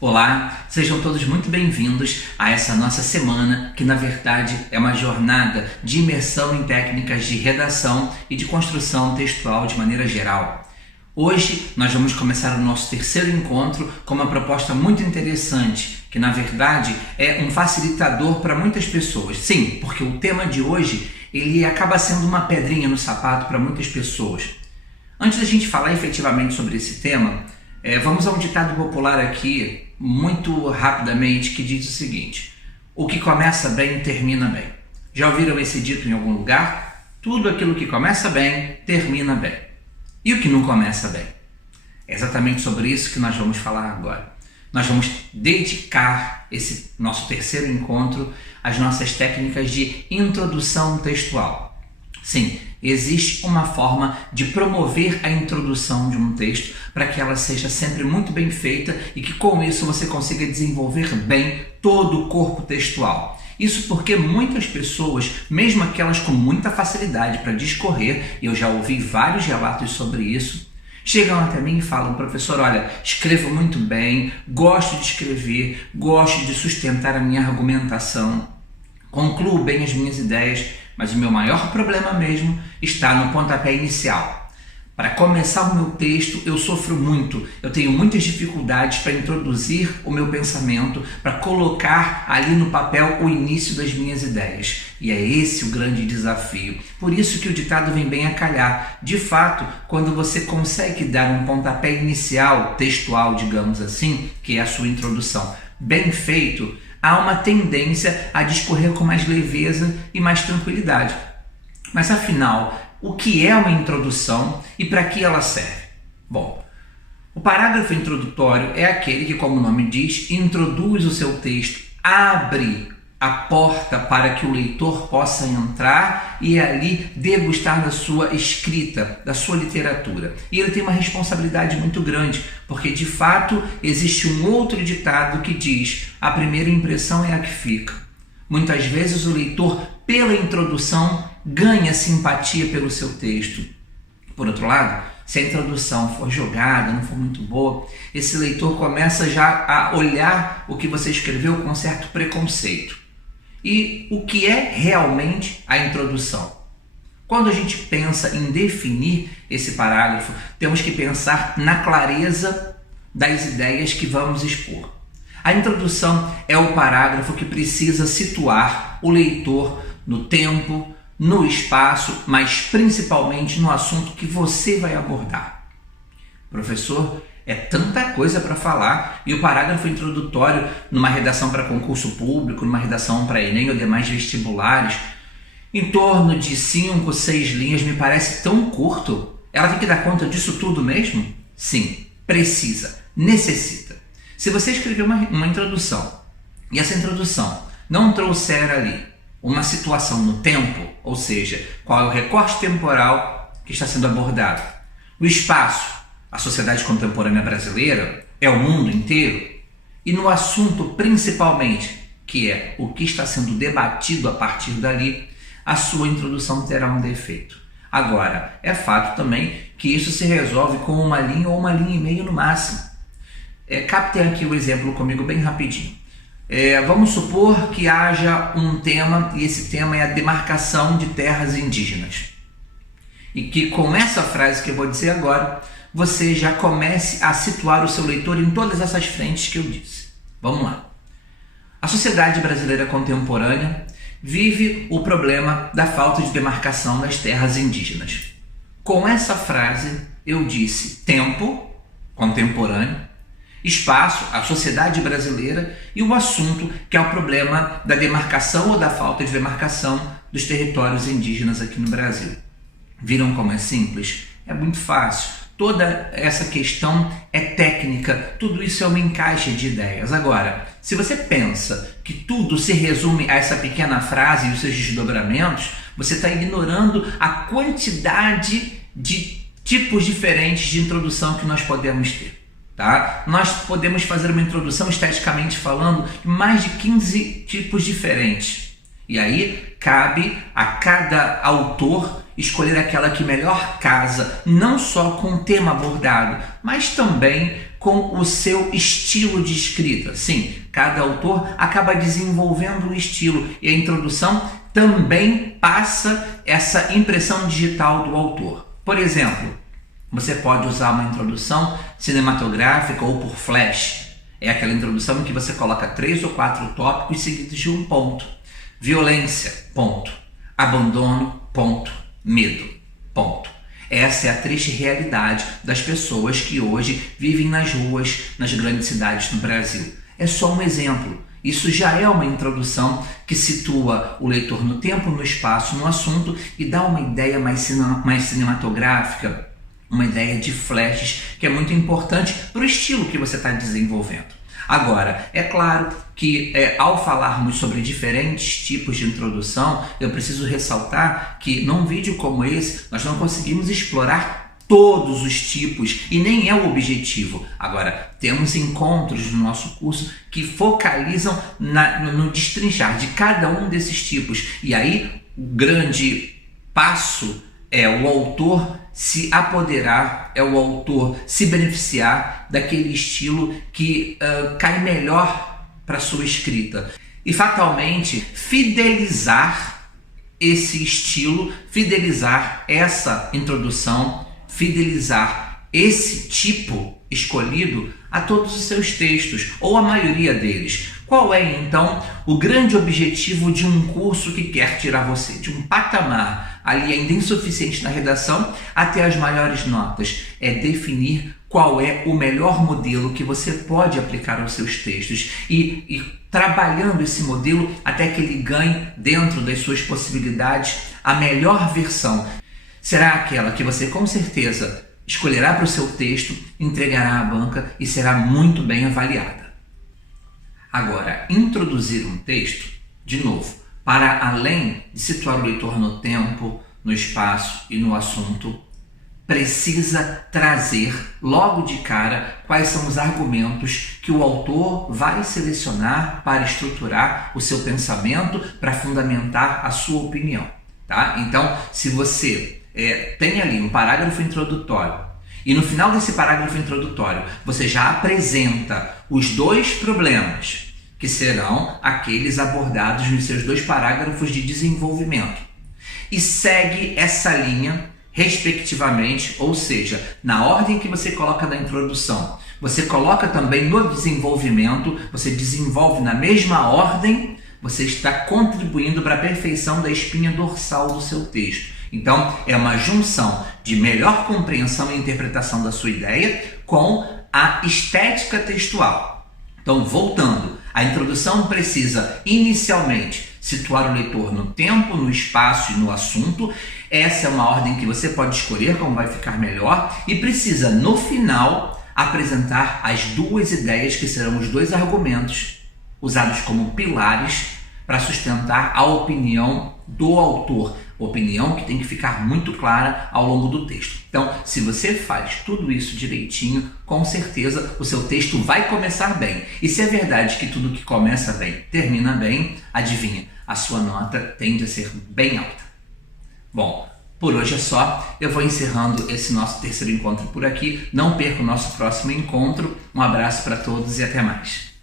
Olá, sejam todos muito bem-vindos a essa nossa semana, que na verdade é uma jornada de imersão em técnicas de redação e de construção textual de maneira geral. Hoje nós vamos começar o nosso terceiro encontro com uma proposta muito interessante, que na verdade é um facilitador para muitas pessoas. Sim, porque o tema de hoje ele acaba sendo uma pedrinha no sapato para muitas pessoas. Antes da gente falar efetivamente sobre esse tema, vamos a um ditado popular aqui, muito rapidamente, que diz o seguinte: o que começa bem, termina bem. Já ouviram esse dito em algum lugar? Tudo aquilo que começa bem, termina bem. E o que não começa bem? É exatamente sobre isso que nós vamos falar agora. Nós vamos dedicar esse nosso terceiro encontro às nossas técnicas de introdução textual. Sim, existe uma forma de promover a introdução de um texto para que ela seja sempre muito bem feita e que com isso você consiga desenvolver bem todo o corpo textual. Isso porque muitas pessoas, mesmo aquelas com muita facilidade para discorrer, e eu já ouvi vários relatos sobre isso, chegam até mim e falam: professor, olha, escrevo muito bem, gosto de escrever, gosto de sustentar a minha argumentação, concluo bem as minhas ideias, mas o meu maior problema mesmo está no pontapé inicial. Para começar o meu texto, eu sofro muito, eu tenho muitas dificuldades para introduzir o meu pensamento, para colocar ali no papel o início das minhas ideias. E é esse o grande desafio. Por isso que o ditado vem bem a calhar. De fato, quando você consegue dar um pontapé inicial, textual, digamos assim, que é a sua introdução, bem feito, há uma tendência a discorrer com mais leveza e mais tranquilidade. Mas afinal, o que é uma introdução e para que ela serve? Bom, o parágrafo introdutório é aquele que, como o nome diz, introduz o seu texto, abre a porta para que o leitor possa entrar e ali degustar da sua escrita, da sua literatura. E ele tem uma responsabilidade muito grande, porque de fato existe um outro ditado que diz: a primeira impressão é a que fica. Muitas vezes o leitor, pela introdução, ganha simpatia pelo seu texto. Por outro lado, se a introdução for jogada, não for muito boa, esse leitor começa já a olhar o que você escreveu com certo preconceito. E o que é realmente a introdução? Quando a gente pensa em definir esse parágrafo, temos que pensar na clareza das ideias que vamos expor. A introdução é o parágrafo que precisa situar o leitor no tempo, no espaço, mas principalmente no assunto que você vai abordar. Professor, é tanta coisa para falar, e o parágrafo introdutório numa redação para concurso público, numa redação para Enem ou demais vestibulares, em torno de 5, 6 linhas, me parece tão curto. Ela tem que dar conta disso tudo mesmo? Sim, precisa, necessita. Se você escrever uma introdução e essa introdução não trouxer ali uma situação no tempo, ou seja, qual é o recorte temporal que está sendo abordado, o espaço, a sociedade contemporânea brasileira, é o mundo inteiro, e no assunto principalmente, que é o que está sendo debatido a partir dali, a sua introdução terá um defeito. Agora, é fato também que isso se resolve com uma linha ou uma linha e meia no máximo. Captem aqui o exemplo comigo bem rapidinho. Vamos supor que haja um tema, e esse tema é a demarcação de terras indígenas. E que com essa frase que eu vou dizer agora, você já comece a situar o seu leitor em todas essas frentes que eu disse. Vamos lá. A sociedade brasileira contemporânea vive o problema da falta de demarcação das terras indígenas. Com essa frase, eu disse tempo, contemporâneo, espaço, a sociedade brasileira, e o assunto, que é o problema da demarcação ou da falta de demarcação dos territórios indígenas aqui no Brasil. Viram como é simples? É muito fácil. Toda essa questão é técnica, tudo isso é um encaixe de ideias. Agora, se você pensa que tudo se resume a essa pequena frase e os seus desdobramentos, você está ignorando a quantidade de tipos diferentes de introdução que nós podemos ter. Tá? Nós podemos fazer uma introdução, esteticamente falando, em mais de 15 tipos diferentes. E aí cabe a cada autor escolher aquela que melhor casa, não só com o tema abordado, mas também com o seu estilo de escrita. Sim, cada autor acaba desenvolvendo um estilo e a introdução também passa essa impressão digital do autor. Por exemplo, você pode usar uma introdução cinematográfica ou por flash. É aquela introdução em que você coloca 3 ou 4 tópicos seguidos de um ponto. Violência, ponto. Abandono, ponto. Medo, ponto. Essa é a triste realidade das pessoas que hoje vivem nas ruas, nas grandes cidades do Brasil. É só um exemplo. Isso já é uma introdução que situa o leitor no tempo, no espaço, no assunto e dá uma ideia mais cinematográfica, uma ideia de flashes que é muito importante para o estilo que você está desenvolvendo. Agora, é claro que ao falarmos sobre diferentes tipos de introdução, eu preciso ressaltar que num vídeo como esse nós não conseguimos explorar todos os tipos e nem é o objetivo. Agora, temos encontros no nosso curso que focalizam no destrinchar de cada um desses tipos. E aí, o grande passo é o autor se apoderar, é o autor se beneficiar daquele estilo que cai melhor para sua escrita. E fatalmente, fidelizar esse estilo, fidelizar essa introdução, fidelizar esse tipo escolhido a todos os seus textos, ou a maioria deles. Qual é, então, o grande objetivo de um curso que quer tirar você de um patamar ali ainda insuficiente na redação até as maiores notas? É definir qual é o melhor modelo que você pode aplicar aos seus textos e trabalhando esse modelo até que ele ganhe, dentro das suas possibilidades, a melhor versão. Será aquela que você com certeza escolherá para o seu texto, entregará à banca e será muito bem avaliada. Agora, introduzir um texto, de novo, para além de situar o leitor no tempo, no espaço e no assunto, precisa trazer logo de cara quais são os argumentos que o autor vai selecionar para estruturar o seu pensamento, para fundamentar a sua opinião. Tá? Então, se você tem ali um parágrafo introdutório e no final desse parágrafo introdutório você já apresenta os 2 problemas que serão aqueles abordados nos seus 2 parágrafos de desenvolvimento e segue essa linha respectivamente, ou seja, na ordem que você coloca na introdução, você coloca também no desenvolvimento, você desenvolve na mesma ordem, você está contribuindo para a perfeição da espinha dorsal do seu texto. Então, é uma junção de melhor compreensão e interpretação da sua ideia com a estética textual. Então, voltando, a introdução precisa inicialmente situar o leitor no tempo, no espaço e no assunto. Essa é uma ordem que você pode escolher como vai ficar melhor e precisa, no final, apresentar as 2 ideias que serão os 2 argumentos usados como pilares para sustentar a opinião do autor, opinião que tem que ficar muito clara ao longo do texto. Então, se você faz tudo isso direitinho, com certeza o seu texto vai começar bem. E se é verdade que tudo que começa bem termina bem, adivinha, a sua nota tende a ser bem alta. Bom, por hoje é só. Eu vou encerrando esse nosso terceiro encontro por aqui. Não perca o nosso próximo encontro. Um abraço para todos e até mais.